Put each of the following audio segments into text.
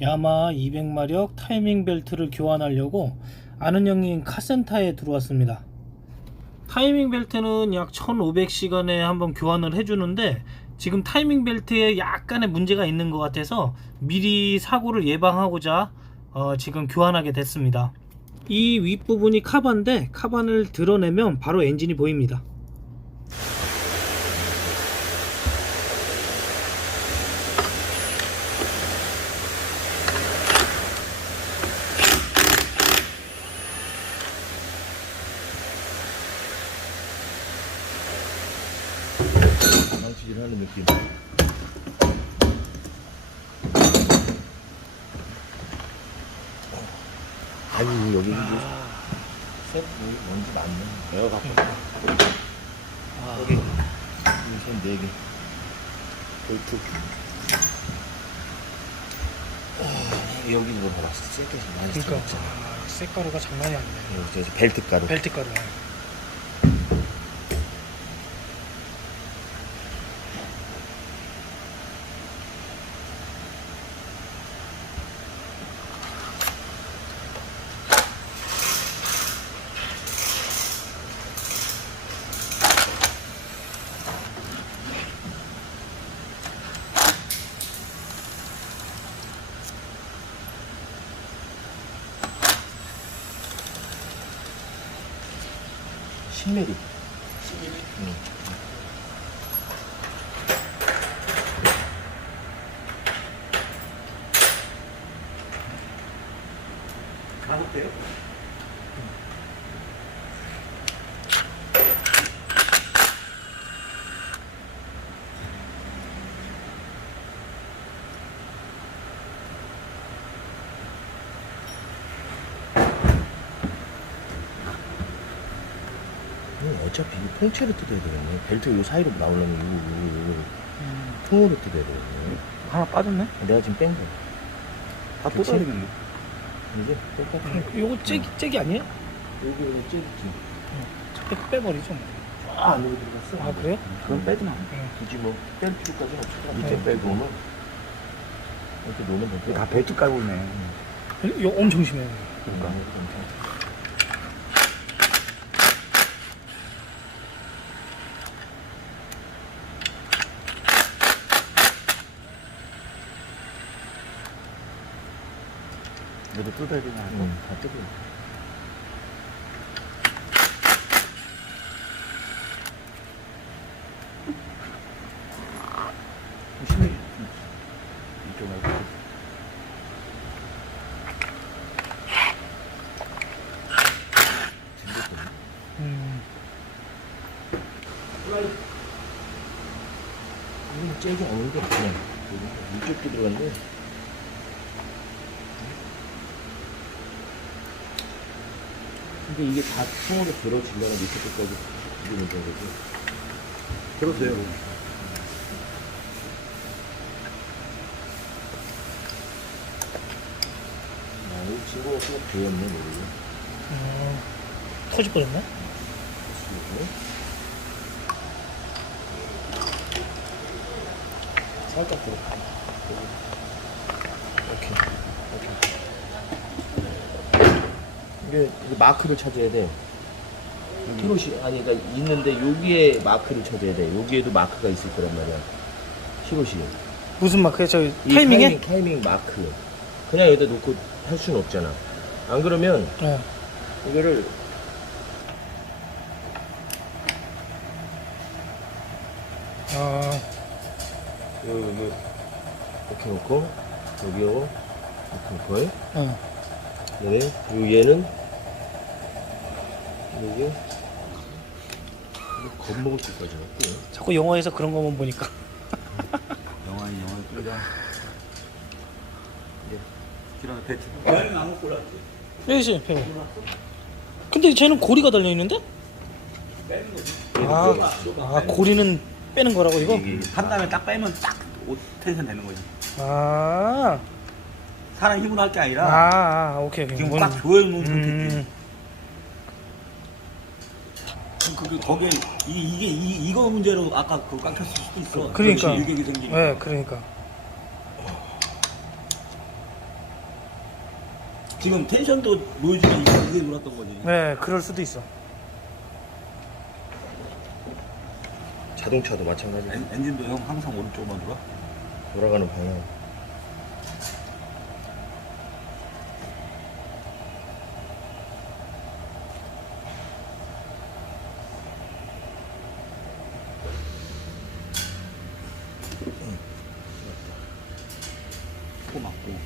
야마 200마력 타이밍 벨트를 교환하려고 아는 형님 카센터에 들어왔습니다. 타이밍 벨트는 약 1500시간에 한번 교환을 해주는데 지금 타이밍 벨트에 약간의 문제가 있는 것 같아서 미리 사고를 예방하고자 어, 지금 교환하게 됐습니다. 이 윗부분이 카반인데 카반을 드러내면 바로 엔진이 보입니다. 망치질 하는 느낌. 아유 여기 이제 셋 먼지 많네. 내가 갖고 여기 셋네 개. 볼트. 어, 여기 뭐 봐봐 세게 많이 그러니까. 아, 쇳가루가 장난이 아니네. 여기 저 벨트 가루. 벨트 가루. 십 m m 10mm. 응. 가볍대요? 응, 어차피 이 통째로 뜯어야 되겠네. 벨트 요 사이로 나오려면 요, 요, 요, 요 통으로 뜯어야 되겠네. 하나 빠졌네. 내가 지금 뺀 거. 다 그치? 뜯어야겠네. 이제 똑같아. 요거 잭이 잭이 아니에요? 여기 여기 찌르지. 잭 빼버리죠. 뭐. 아, 안으로 들어갔어. 아 그래요? 그건 빼도 나. 굳이 뭐 뺄 필요까지는 없을 것 같아. 네. 밑에 빼고 놓으면 이렇게 놓으면 될다것 같아. 벨트 깔고 있네. 요 엄청 심해요. 그러니까. 너도 뜯어야 되냐? 응, 다 뜯어. 조심해. 이쪽 말고. 음. 이건 잭이 아닌데 그냥 여기 이쪽도 들어갔는데 근데 이게 다 통으로 들어지려면 밑에 끝까지 이게 문제인 거지 들었어요. 아 여기 친구가 또 보였네 모르고 어, 터질 뻔했네. 이렇게. 살짝 들어 이렇게 이렇게 이게 마크를 찾아야 돼. 키로시 아니 그러니까 있는데 여기에 마크를 찾아야 돼. 여기에도 마크가 있을 거란 말이야. 키로시 무슨 마크에 저이 타이밍에? 타이밍, 타이밍 마크. 그냥 여기다 놓고 할 수는 없잖아. 안 그러면 네. 이거를 아, 요, 요, 이렇게 놓고 여기요. 이렇게 놓고. 어. 얘는 요 얘는 이게 이거 겁먹을 때까지 갖고 자꾸 영화에서 그런 거만 보니까. 영화에 영화에 끌다. 기라 벨트. 여행 안 먹고 올랐지. 여기 있어요, 배우. 근데 쟤는 고리가 달려 있는데? 아, 아, 고리는 빼는 거라고 이거? 한 다음에 딱 빼면 딱 옷 텐션 되는 거지. 아, 사람 힘으로 할 게 아, 아니라 아, 오케이. 오케이. 지금 뭔- 딱 조여놓은 상태지. 음, 그게 거기에 이, 이게 이, 이거 문제로 아까 그 깎였을 수도 있어. 그러니까. 일격이 생기니까. 네, 그러니까. 지금 텐션도 보여주면 이게 놀았던 거지. 네, 그럴 수도 있어. 자동차도 마찬가지. 엔, 엔진도 형 항상 오른쪽만 돌아? 돌아가는 방향. 코 맞고.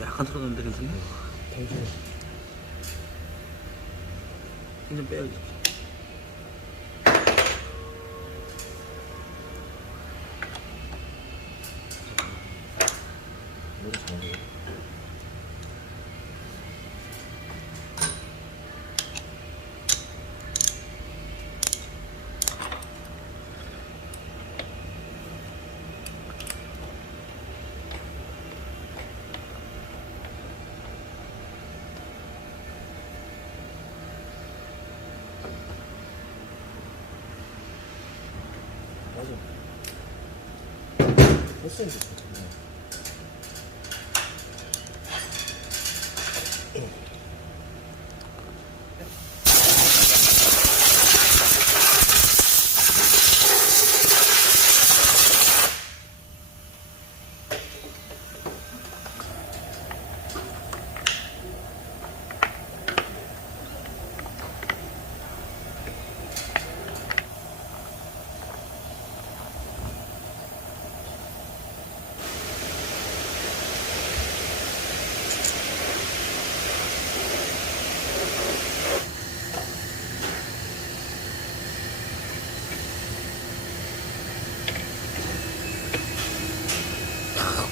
약간 틀었는데 괜찮네? 당신 힘좀 빼야지. 돼.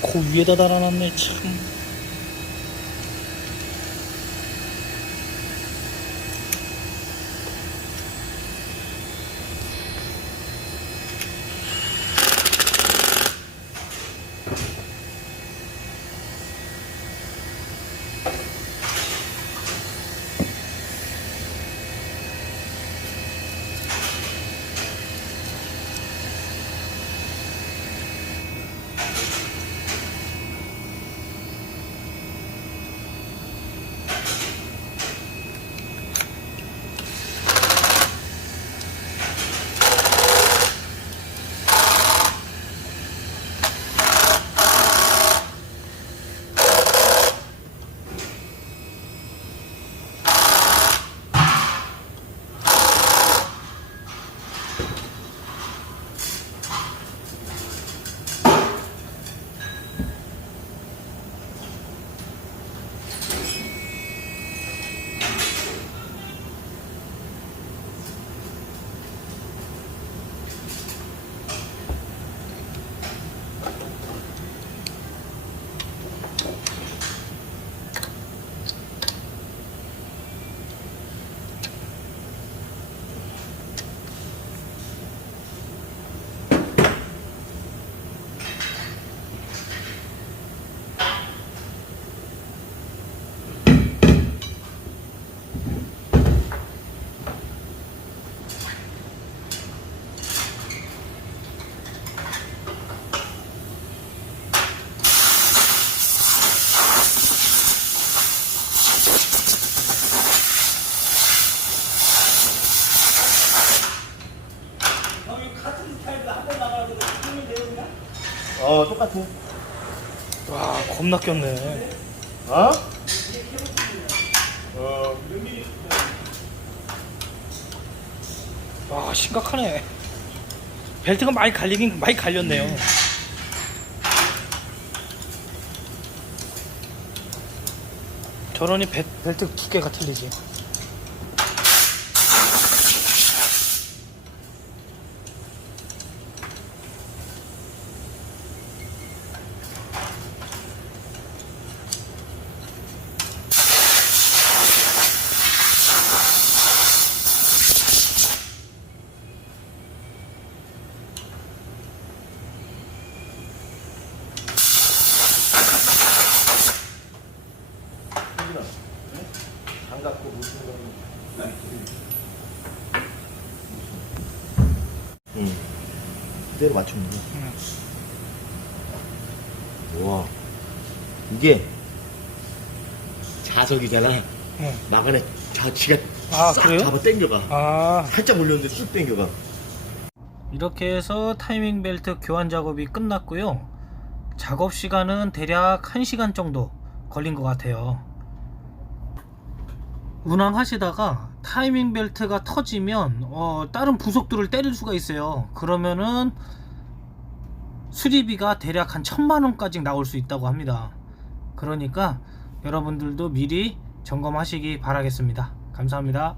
그 위에다 달아놨네, 참. 어, 똑같아. 와, 겁나 꼈네. 어? 어. 와, 심각하네. 벨트가 많이 갈리긴 많이 갈렸네요. 저러니 벨, 벨트 두께가 틀리지. 그대로 맞추는 거야. 와. 이게 자석이잖아. 네. 나간에 자, 지가 아, 싹 그래요? 잡아 당겨가. 아 살짝 올렸는데 쑥 당겨가. 이렇게 해서 타이밍 벨트 교환 작업이 끝났고요. 작업 시간은 대략 1시간 정도 걸린 것 같아요. 운항하시다가 타이밍 벨트가 터지면 어, 다른 부속들을 때릴 수가 있어요. 그러면은 수리비가 대략 한 천만 원까지 나올 수 있다고 합니다. 그러니까 여러분들도 미리 점검하시기 바라겠습니다. 감사합니다.